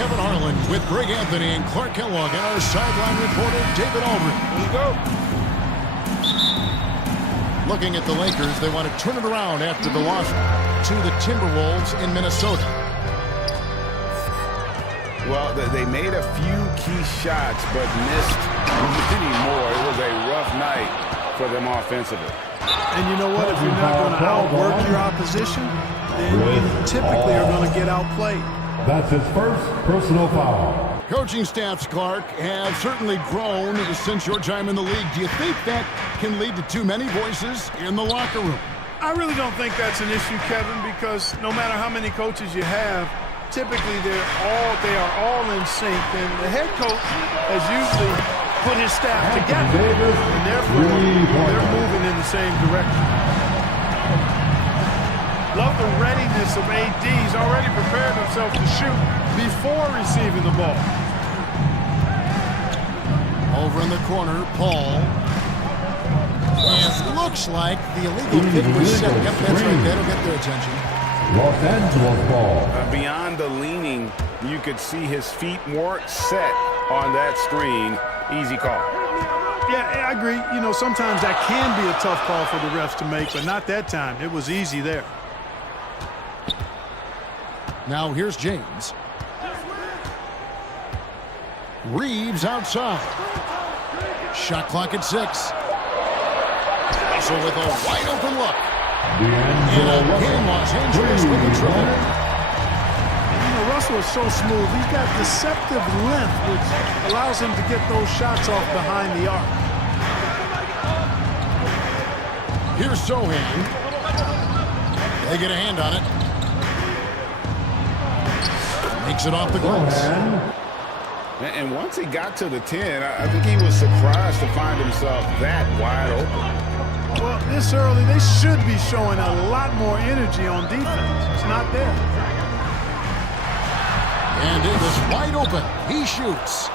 Kevin Harlan with Greg Anthony and Clark Kellogg and our sideline reporter, David Aldridge. Let's go. Looking at the Lakers, they want to turn it around after the loss to the Timberwolves in Minnesota. Well, they made a few key shots, but missed many more. It was a rough night for them offensively. And you know what? If you're not going to outwork your opposition, then you typically are going to get outplayed. That's his first personal foul. Coaching staffs, Clark, have certainly grown since your time in the league. Do you think that can lead to too many voices in the locker room? I really don't think that's an issue, Kevin, because no matter how many coaches you have, typically they are all in sync, and the head coach has usually put his staff together, and therefore they're moving in the same direction. Love the readiness of AD. He's already prepared himself to shoot before receiving the ball. Over in the corner, Paul. And looks like the illegal kick was set. Yep, that's right. That'll get their attention. Los Angeles ball. Beyond the leaning, you could see his feet weren't set on that screen. Easy call. Yeah, I agree. You know, sometimes that can be a tough call for the refs to make, but not that time. It was easy there. Now here's James. Reeves outside. Shot clock at 6. Russell with a wide open look. And again, Los Angeles with the triple. You know, Russell is so smooth. He's got deceptive length, which allows him to get those shots off behind the arc. Here's Sohan. They get a hand on it. Makes it off the glass. And once he got to the 10, I think he was surprised to find himself that wide open. Well, this early, they should be showing a lot more energy on defense. It's not there. And it was wide open. He shoots.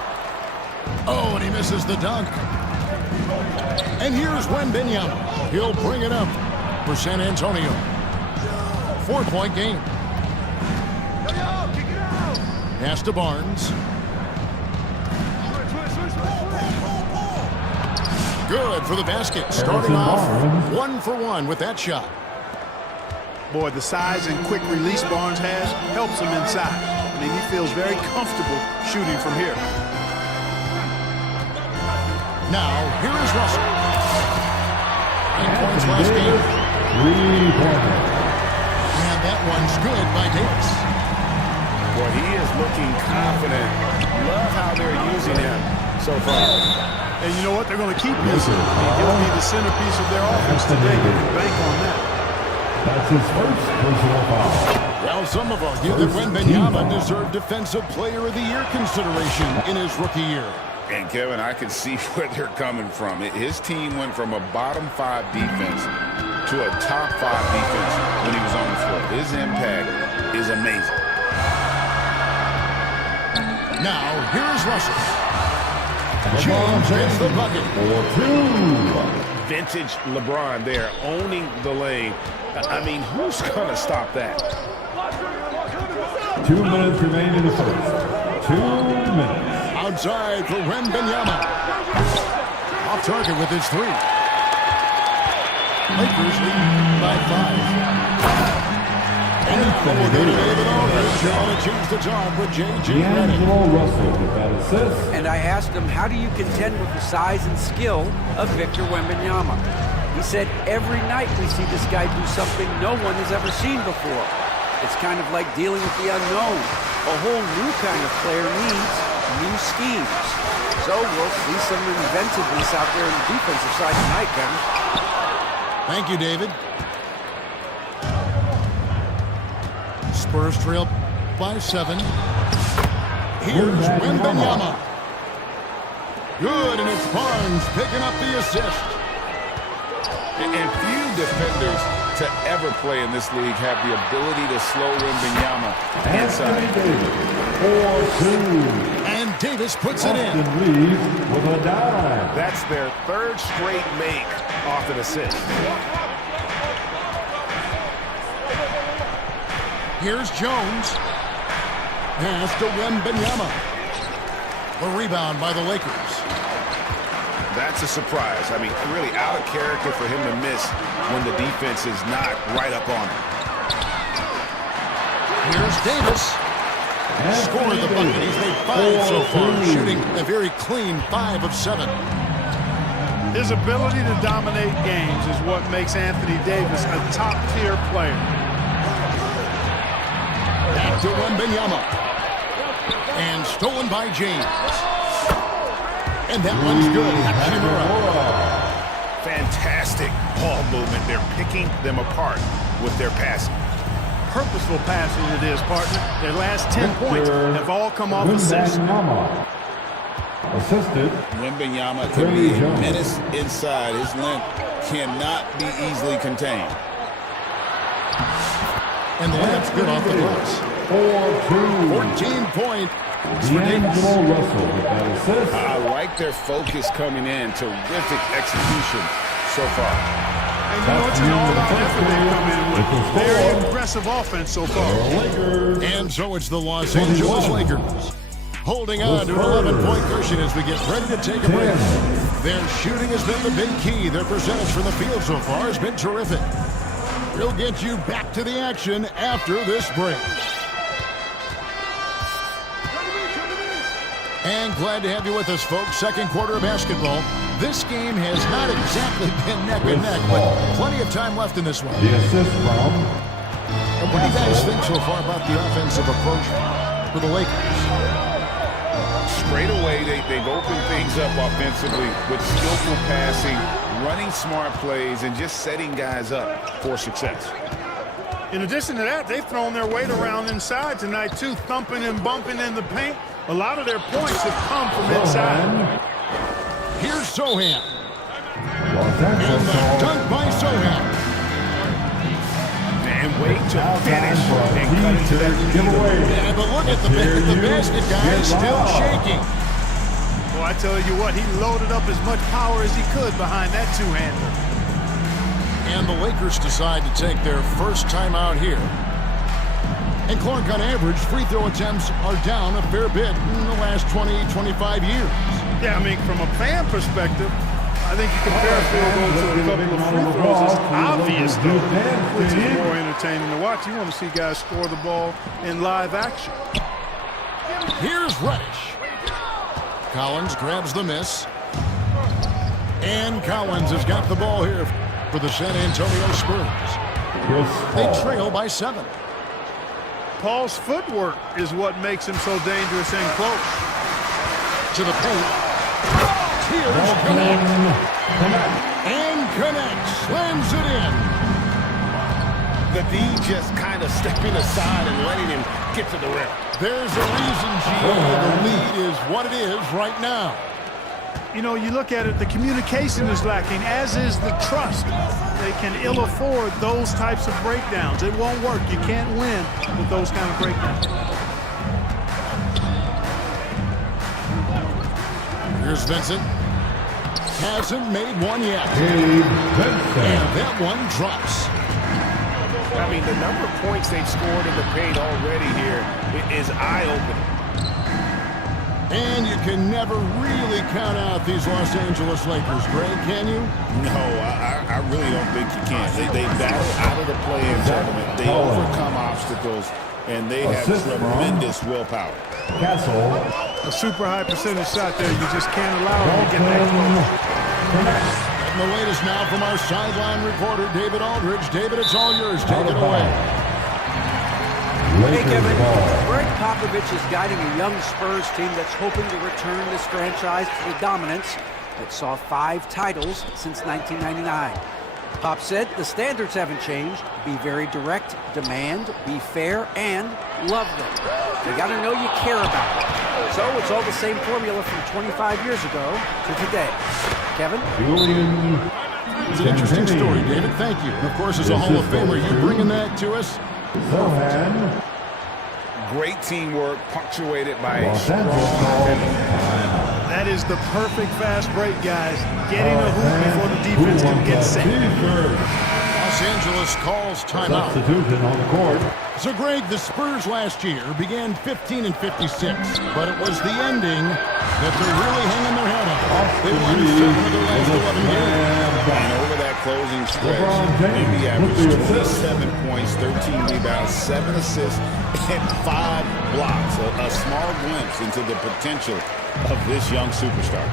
Oh, and he misses the dunk. And here's Wembanyama. He'll bring it up for San Antonio. 4-point game. Pass to Barnes. Good for the basket. Starting off 1 for 1 with that shot. Boy, the size and quick release Barnes has helps him inside. I mean, he feels very comfortable shooting from here. Now, here is Russell. 9 points last game. 3 points. And that one's good by Davis. Well, he is looking confident. Love how they're using him so far. And you know what? They're going to keep using him. He'll be the centerpiece of their offense today. You can bank on that. That's his first personal foul. Well, some have argued that Wembanyama deserved Defensive Player of the Year consideration in his rookie year. And, Kevin, I can see where they're coming from. His team went from a bottom 5 defense to a top 5 defense when he was on the floor. His impact is amazing. Now, here is Russell. James gets the bucket. For 2. Vintage LeBron there, owning the lane. I mean, who's going to stop that? 2 minutes remain in the first. 2 minutes. Outside for Wembanyama. off target with his three. Lakers lead by 5. And now we'll go to David Aldridge on a Choose to Talk with J.J. D'Angelo Russell with that assist. And I asked him, how do you contend with the size and skill of Victor Wembanyama? He said, every night we see this guy do something no one has ever seen before. It's kind of like dealing with the unknown. A whole new kind of player needs new schemes. So we'll see some inventiveness out there on the defensive side tonight, Kevin. Thank you, David. Spurs trail by 7. Here's Wembanyama. Good, and it's Barnes picking up the assist. And few defenders to ever play in this league have the ability to slow Wembanyama inside. 4-2. And Davis puts it in. Austin leads with a dime. That's their third straight make off an assist. Here's Jones. Pass to Wembanyama. The rebound by the Lakers. That's a surprise. I mean, really out of character for him to miss when the defense is not right up on him. Here's Davis. Scored the bucket. He's made 5 so far, shooting a very clean 5 of 7. His ability to dominate games is what makes Anthony Davis a top-tier player. Back to Wembanyama. And stolen by James. And that one's good. Hachimura. Fantastic ball movement. They're picking them apart with their passing. Purposeful passing it is, partner. Their last 10 points have all come off assists. Assisted. Wembanyama can be a menace inside. His length cannot be easily contained. And the layup's good off the glass. 4-2. 14-point. D'Angelo Russell with that assist. I like their focus coming in. Terrific execution so far. And you know, it's an all-out effort they come in with. Very impressive offense so far. And so it's the Los Angeles Lakers holding on to an 11-point cushion as we get ready to take a break. Their shooting has been the big key. Their percentage from the field so far has been terrific. We'll get you back to the action after this break. And glad to have you with us, folks. Second quarter of basketball. This game has not exactly been neck and neck, but plenty of time left in this one. The assist from. What do you guys think so far about the offensive approach for the Lakers? Straight away, they've opened things up offensively with skillful passing, running smart plays, and just setting guys up for success. In addition to that, they've thrown their weight around inside tonight, too, thumping and bumping in the paint. A lot of their points have come from inside. Here's Sohan. Los And the Angeles dunk by Sohan. And wait to finish and cut into that giveaway. Yeah, but look at the basket guy is still shaking. Well, I tell you what, he loaded up as much power as he could behind that two-hander. And the Lakers decide to take their first time out here. And Clark, on average, free throw attempts are down a fair bit in the last 20, 25 years. Yeah, I mean, from a fan perspective, I think you compare a field goal to a couple of free throws. It's obvious, though, which is more entertaining to watch. You want to see guys score the ball in live action. Here's Reddish. Collins grabs the miss. And Collins has got the ball here for the San Antonio Spurs. They trail by 7. Paul's footwork is what makes him so dangerous and close. To the paint. Here's Connect. And Connect slams it in. the D just kind of stepping aside and letting him get to the rim. There's a reason, G. The lead is what it is right now. You know, you look at it, the communication is lacking, as is the trust. They can ill afford those types of breakdowns. It won't work. You can't win with those kind of breakdowns. Here's Vincent. Hasn't made one yet. Vincent. And that one drops. I mean, the number of points they've scored in the paint already here is eye-opening. And you can never really count out these Los Angeles Lakers, Greg, can you? No, I really don't think you can. They battle out of the play-in tournament. They overcome obstacles, and they have tremendous willpower. A super high percentage shot there. You just can't allow them to get that close. And the latest now from our sideline reporter, David Aldridge. David, it's all yours. Take it away. Hey, Kevin. Greg Popovich is guiding a young Spurs team that's hoping to return this franchise to the dominance that saw 5 titles since 1999. Pop said the standards haven't changed. Be very direct, demand, be fair, and love them. They got to know you care about them. So it's all the same formula from 25 years ago to today. Kevin? It's an interesting story, David. Thank you. And of course, as a Hall of Famer, you bringing that to us? Great teamwork, punctuated by a strong defense. That is the perfect fast break, guys. Getting a hoop before the defense can get set. Los Angeles calls timeout. Substitution on the court. So, Greg, the Spurs last year began 15 and 56, but it was the ending that they're really hanging their head on. They won 7 of their last 11 games. And over that closing stretch, maybe averaged 27 points, 13 rebounds, 7 assists, and 5 blocks. A small glimpse into the potential of this young superstar.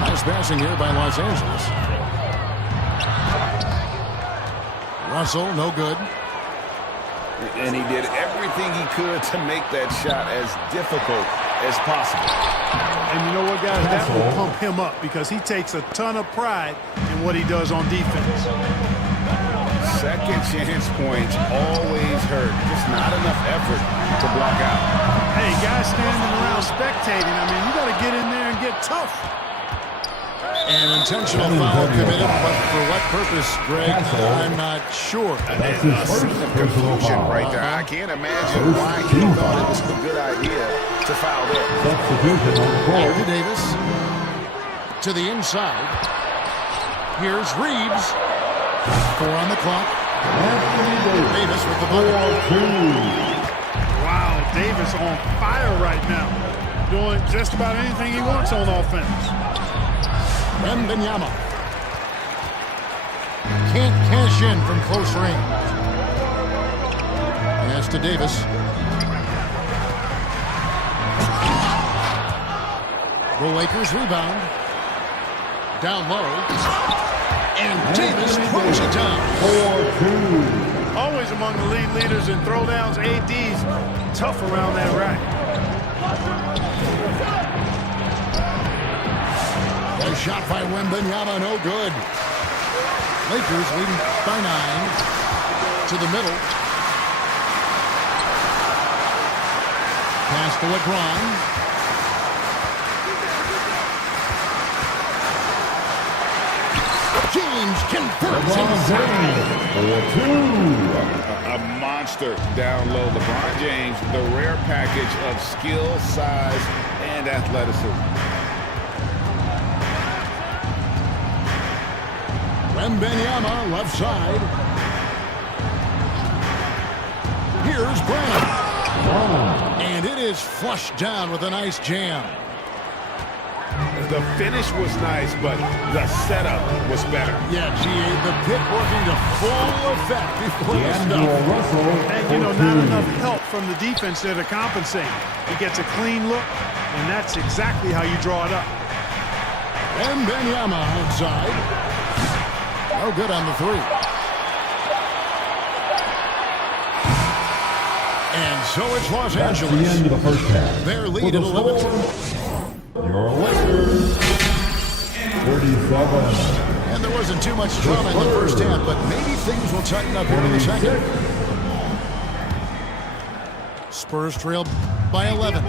Nice passing here by Los Angeles. Russell, no good. And he did everything he could to make that shot as difficult as possible. And you know what, guys? That will pump him up because he takes a ton of pride in what he does on defense. Second chance points always hurt. Just not enough effort to block out. Hey, guys standing around spectating, I mean, you got to get in there and get tough. An intentional foul committed, but for what purpose, Greg, I'm not sure. Confusion right there. I can't imagine why he thought it was a good idea to foul there. Substitution on the court. To Davis. To the inside. Here's Reeves. 4 on the clock. Davis with the bucket. Wow, Davis on fire right now. Doing just about anything he wants on offense. Wembanyama can't cash in from close range. Pass to Davis. The Lakers rebound. Down low. And Davis throws it down. 4-2. Always among the league leaders in throwdowns, ADs. Tough around that rack. A shot by Wembanyama, no good. Lakers leading by 9. To the middle. Pass to LeBron. James converts inside. 4-2. A monster down low. LeBron James, the rare package of skill, size, and athleticism. Wembanyama, left side. Here's Branham. And it is flushed down with a nice jam. The finish was nice, but the setup was better. Yeah, GA, the pit working to full effect before the stuff. Russell. And, you know, not enough help from the defense there to compensate. He gets a clean look, and that's exactly how you draw it up. Wembanyama outside. No good on the 3. And so it's Los That's Angeles. the end of the first half. Their lead at 11. Your Lakers. 37. And there wasn't too much drama in the first half, but maybe things will tighten up here in the second. Spurs trail by 11.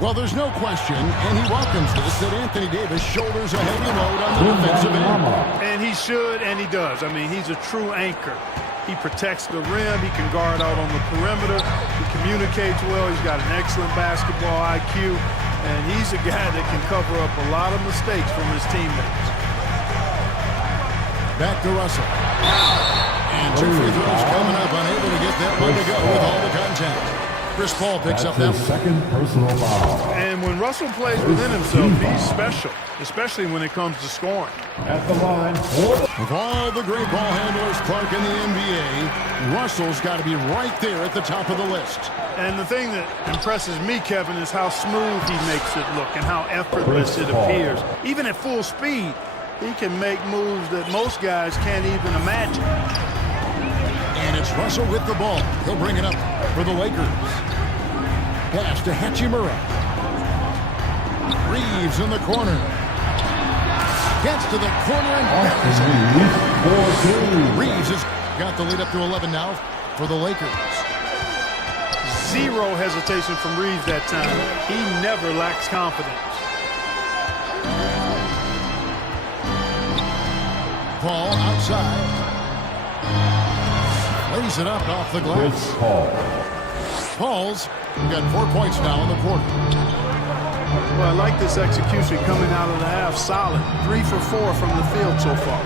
Well, there's no question, and he welcomes this, that Anthony Davis shoulders a heavy load on the defensive end. And he should, and he does. I mean, he's a true anchor. He protects the rim. He can guard out on the perimeter. He communicates well. He's got an excellent basketball IQ. And he's a guy that can cover up a lot of mistakes from his teammates. Back to Russell. And 2 free throws coming up, unable to get that one to go with all the contact. Chris Paul picks up that his second personal foul. And when Russell plays within himself, he's special, especially when it comes to scoring. At the line. Of all the great ball handlers, Clark, in the NBA, Russell's got to be right there at the top of the list. And the thing that impresses me, Kevin, is how smooth he makes it look and how effortless it appears. Even at full speed, he can make moves that most guys can't even imagine. And it's Russell with the ball. He'll bring it up for the Lakers. Pass to Hachimura. Reeves in the corner. Gets to the corner and Reeves has got the lead up to 11 now for the Lakers. Zero hesitation from Reeves that time. He never lacks confidence. Paul outside. Lays it up off the glass. Paul's got 4 points now in the quarter. Well, I like this execution coming out of the half solid. 3 for 4 from the field so far.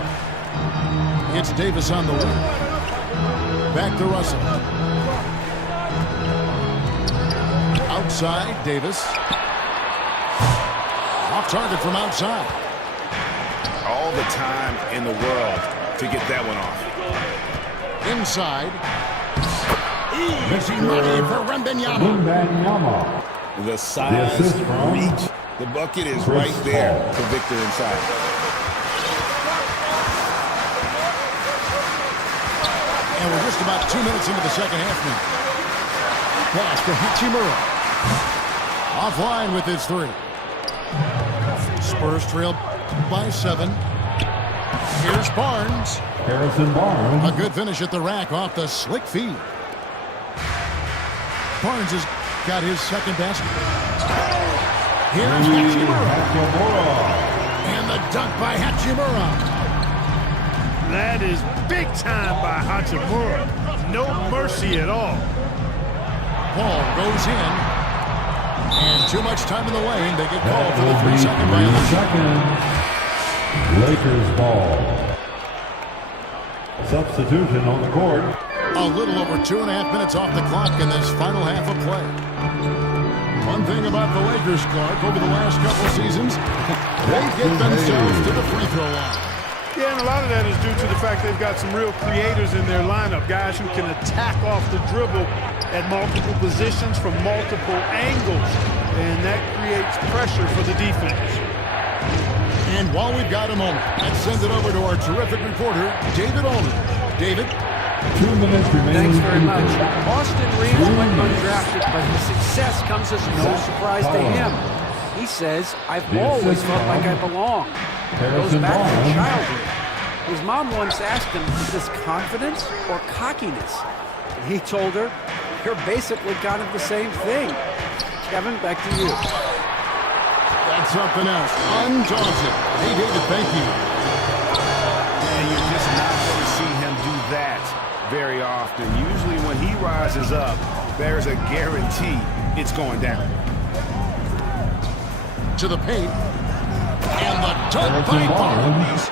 It's Davis on the wing. Back to Russell. Outside, Davis. Off target from outside. All the time in the world to get that one off. Inside. Easy money for Wembanyama. The size, reach, the bucket is right there for Victor inside. And we're just about 2 minutes into the second half now. Pass to Hachimura. Offline with his 3. Spurs trail by 7. Here's Barnes. Harrison Barnes. A good finish at the rack off the slick feed. Barnes has got his second basket. Here's Hachimura. And the dunk by Hachimura. That is big time by Hachimura. No mercy at all. Paul goes in. And too much time in the lane. They get called for the 3-second violation. Lakers ball. Substitution on the court. A little over 2.5 minutes off the clock in this final half of play. One thing about the Lakers, Clark, over the last couple seasons, they get themselves to the free throw line. Yeah, and a lot of that is due to the fact they've got some real creators in their lineup, guys who can attack off the dribble at multiple positions from multiple angles, and that creates pressure for the defense. And while we've got a moment, let's send it over to our terrific reporter, David Aldridge. David? 2 minutes remaining. Thanks very much. Austin Reeves went undrafted, but his success comes as no surprise to him. He says, I've always felt like I belong. It goes back to childhood. His mom once asked him, is this confidence or cockiness? And he told her, you're basically kind of the same thing. Kevin, back to you. That's something else. Undaunted. Hey, David, thank you. And you're just not going to see him do that very often. Usually when he rises up, there's a guarantee it's going down. To the paint. And the dunk by Barnes.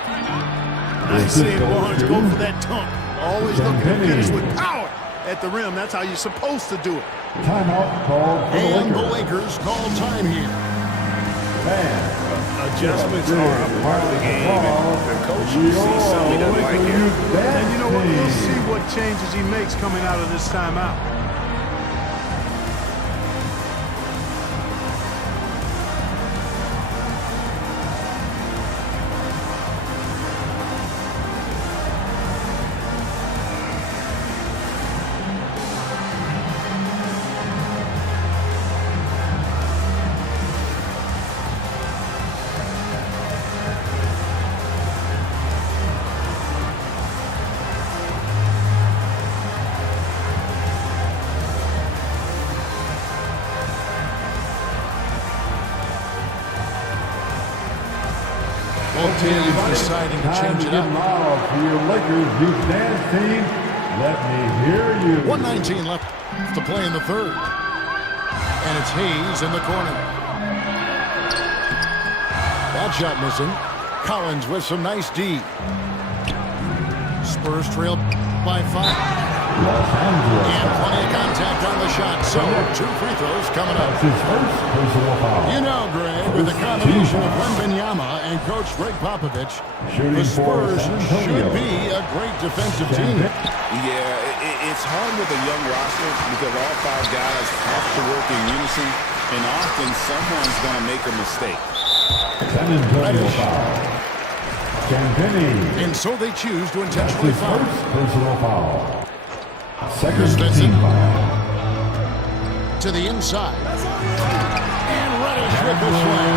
Nice seeing Barnes go for that dunk. Always looking to finish with power at the rim. That's how you're supposed to do it. Timeout called for And the the Lakers call time here. Adjustments are a part of the game, and the coach will see something he doesn't like here. And you know what? We'll see what changes he makes coming out of this timeout. Both teams deciding to change it up. For your Lakers youth dance team, let me hear you. 1:19 left to play in the third. And it's Hayes in the corner. That shot missing. Collins with some nice D. Spurs trail up by 5. Los Angeles. And plenty of contact on the shot. So, 2 free throws coming up. That's his first personal foul. You know, Greg, with the combination of Wembanyama and Coach Greg Popovich, the Spurs should be a great defensive team. Yeah, it's hard with a young roster because all 5 guys have to work in unison, and often someone's going to make a mistake. San Antonio foul. Campini. And so they choose to intentionally His foul. first personal foul. Here's Second Vincent. team foul. To the inside. And Reddish with the slam.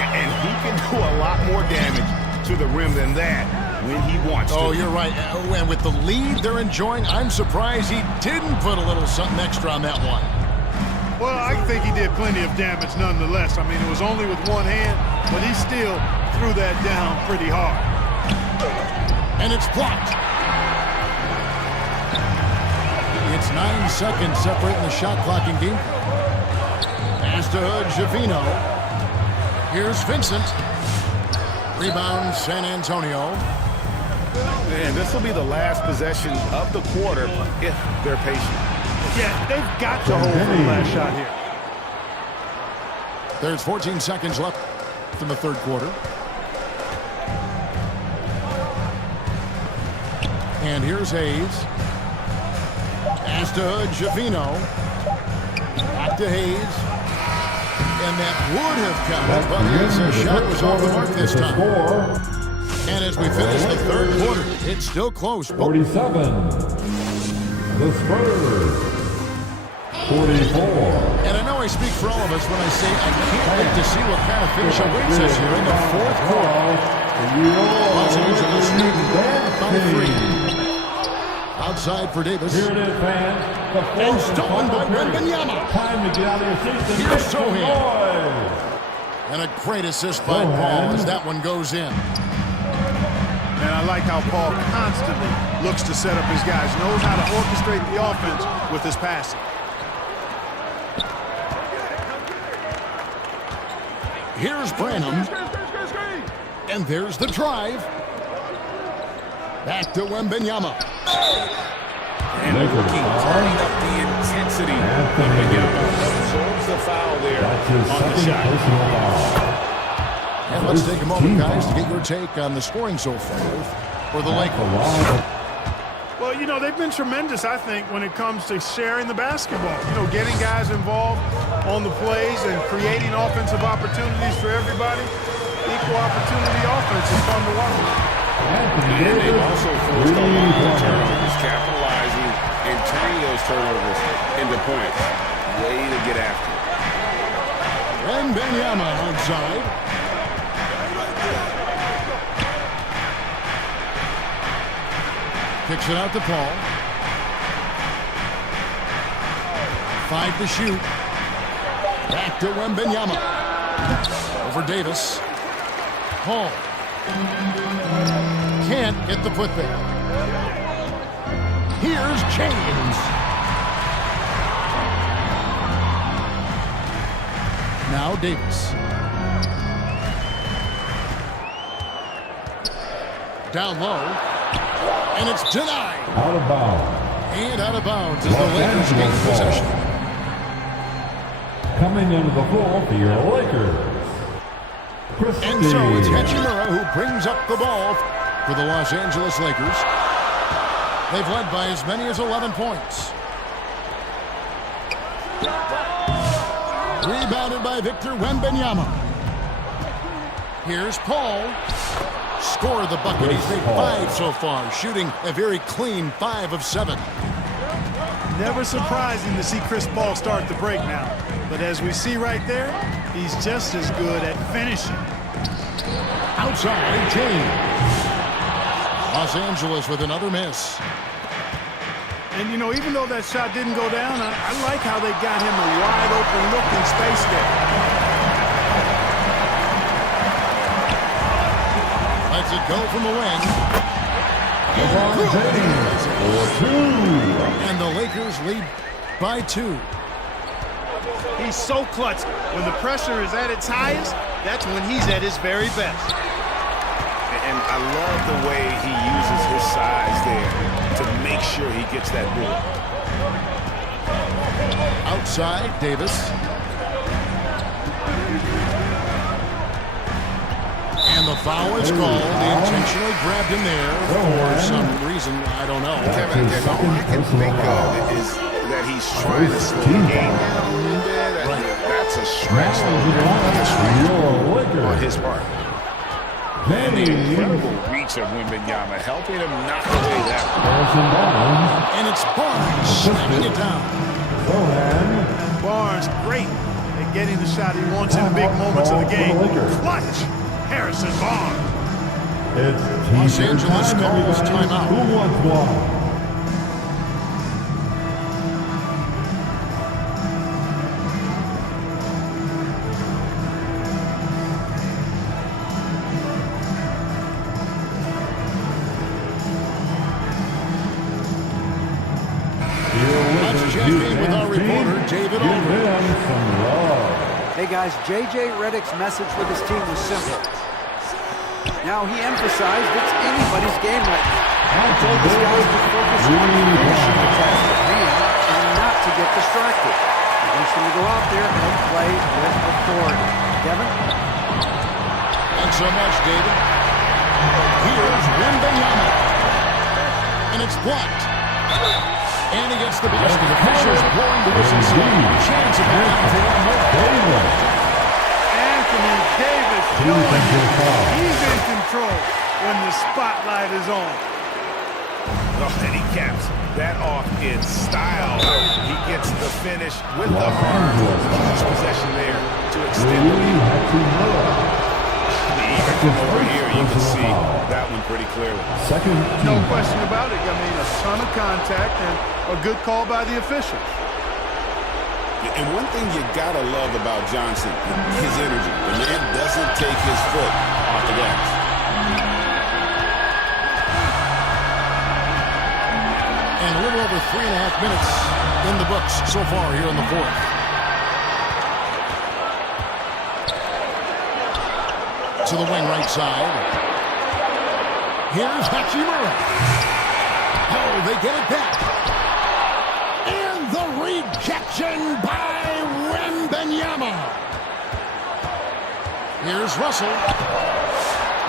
And he can do a lot more damage to the rim than that when he wants to. Oh, you're right. And with the lead they're enjoying, I'm surprised he didn't put a little something extra on that one. Well, I think he did plenty of damage nonetheless. I mean, it was only with one hand, but he still threw that down pretty hard. And it's blocked. It's 9 seconds separating the shot clock in game. Pass to Javino. Here's Vincent. Rebound, San Antonio. And this will be the last possession of the quarter if they're patient. Yeah, they've got to hold for the last shot here. There's 14 seconds left in the third quarter. And here's Hayes. Pass to Javino. Back to Hayes. And that would have counted, but his shot was off the mark this time. And as we finish the third quarter, it's still close. 47. The Spurs. 44. And I know I speak for all of us when I say I can't wait to see what kind of finish awaits us here in the fourth quarter. Los Angeles leading by 3. Outside for Davis. Here it is, fans. The And fourth stolen by Wembanyama. Time to get out of your seats and Here's make some Sohan. noise. And a great assist by Paul as that one goes in. And I like how Paul constantly looks to set up his guys, knows how to orchestrate the offense with his passing. Here's Branham. And there's the drive. Back to Wembanyama. And looking, turning up the intensity. Wembanyama absorbs the foul there That's his on the second shot. personal foul. And let's take a moment, guys, to get your take on the scoring so far for the Lakers. Well, you know, they've been tremendous, I think, when it comes to sharing the basketball. You know, getting guys involved on the plays and creating offensive opportunities for everybody. Equal opportunity offense is fun to watch. And they've also forced a lot of turnovers, capitalizing and turning those turnovers into points. Way to get after it. Wembanyama outside. Kicks it out to Paul. 5 to shoot. Back to Wembanyama. Over Davis. Paul. Can't get the putback. Here's James. Now Davis. Down low. And it's denied. Out of bounds. And out of bounds as the Lakers gain possession. Coming into the floor for your Lakers. Christie. And so it's Hachimura who brings up the ball for the Los Angeles Lakers. They've led by as many as 11 points. Rebounded by Victor Wembanyama. Here's Paul. Score the bucket. He's made 5 so far, shooting a very clean 5 of 7. Never surprising to see Chris Paul start the break now. But as we see right there, he's just as good at finishing. Outside, James. Los Angeles with another miss. And, you know, even though that shot didn't go down, I like how they got him a wide open look in space there. Lets it go from the wing. And the Lakers lead by 2. He's so clutch. When the pressure is at its highest, that's when he's at his very best. And I love the way he uses his size there to make sure he gets that ball. Outside, Davis. And the foul is called. They intentionally grabbed him there for some reason. I don't know. Kevin, all I can think of is that he's trying to slow the game down a little bit. That's a stretch on his part. And the incredible reach of Wembanyama helping him knock away that one. And it's Barnes slamming it down. Barnes, great at getting the shot he wants in the big moments of the game. Clutch! Harrison Barnes. Los Angeles calls timeout. Who wants one? Let's check in with our reporter, David Aldridge. Hey guys, J.J. Redick's message with his team was simple. Now he emphasized it's anybody's game right now. He told his guys to focus on finishing the task at hand and not to get distracted. He wants them to go out there and play with authority. Kevin? Thanks so much, David. Here's Wembanyama. And it's blocked. And he gets the basket. Officials blowing the whistle. Chance of that for one more. Anthony Davis showing he's in control when the spotlight is on. Oh, and he caps that off in style. He gets the finish with the arm. Huge possession there to extend the lead. Even from over here, you can see that one pretty clearly. No question about it. I mean, a ton of contact and a good call by the officials. And one thing you gotta love about Johnson, his energy. The man doesn't take his foot off the gas. And a little over 3.5 minutes in the books so far here in the fourth. To the wing right side. Here's Hachimura. Oh, they get it back. And the rejection by Wembanyama. Here's Russell.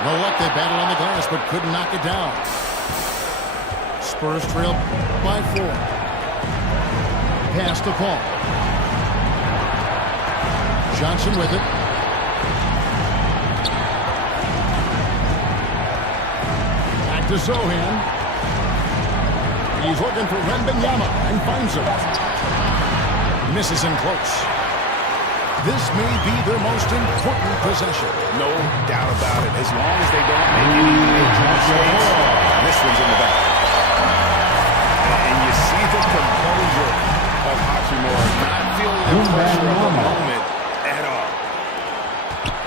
No luck, they battled on the glass, but couldn't knock it down. Spurs trail by 4. Pass to Paul. Johnson with it. Back to Sohan. He's looking for Wembanyama and finds him. Misses him close. This may be their most important possession. No doubt about it. As long as they don't make any major mistakes, this one's in the back. And you see the composure of Hachimura not feeling the pressure of the moment at all.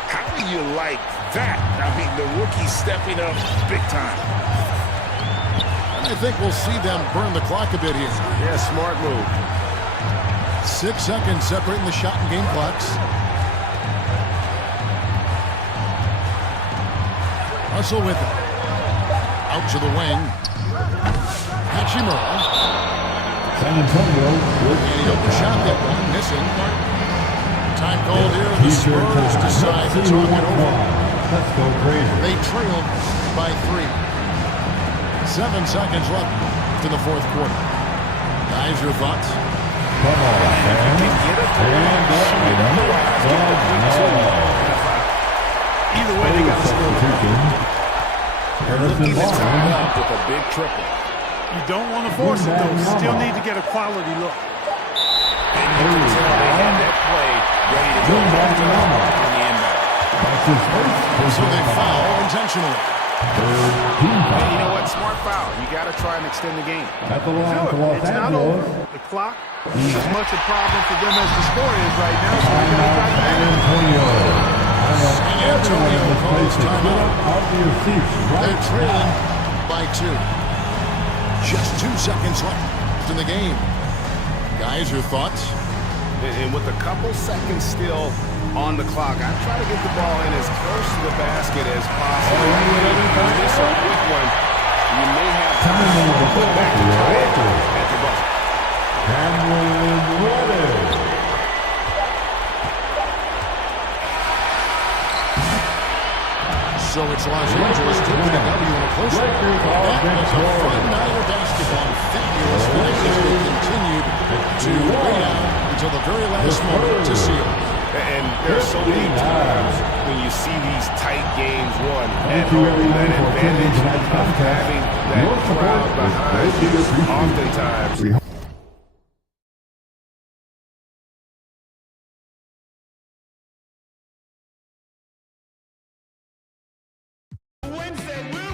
How do you like that? I mean, the rookie stepping up big time. I think we'll see them burn the clock a bit here. Yeah, smart move. 6 seconds separating the shot and game clocks. Russell with it. Out to the wing. Hachimura. San Antonio. And he overshot that one, missing. Time called here. The Spurs decide to talk it over. Let's go crazy. They trailed by 3. 7 seconds left in the fourth quarter. Guys, your thoughts? Come on, man. Either way, they got to score. Looking to tie it up with a big triple. You don't want to force it, though. Still need to get a quality look. And you can tell they had that play ready to go on the inbound. So they foul intentionally. Hey, you know what? Smart foul. You got to try and extend the game. At the line for Los It's not over. Angeles. The clock is as much a problem for them as the score is right now, so they got to try to San manage. Antonio. San Antonio calls timeout. Out of your seats right They're trailing by 2. Just 2 seconds left in the game. Guys, your thoughts? And with a couple seconds still on the clock. I try to get the ball in as close to the basket as possible. If you miss a quick one, you may have time to put back to tie it at the buzzer. Cameron Reddish. So it's Los Angeles taking a W in a close one. That was a fun night of basketball. Fabulous night as they continued to wait out until the very last moment to seal. And there are so many times when you see these tight games won at home, that advantage of having that crowd behind you oftentimes. Wednesday,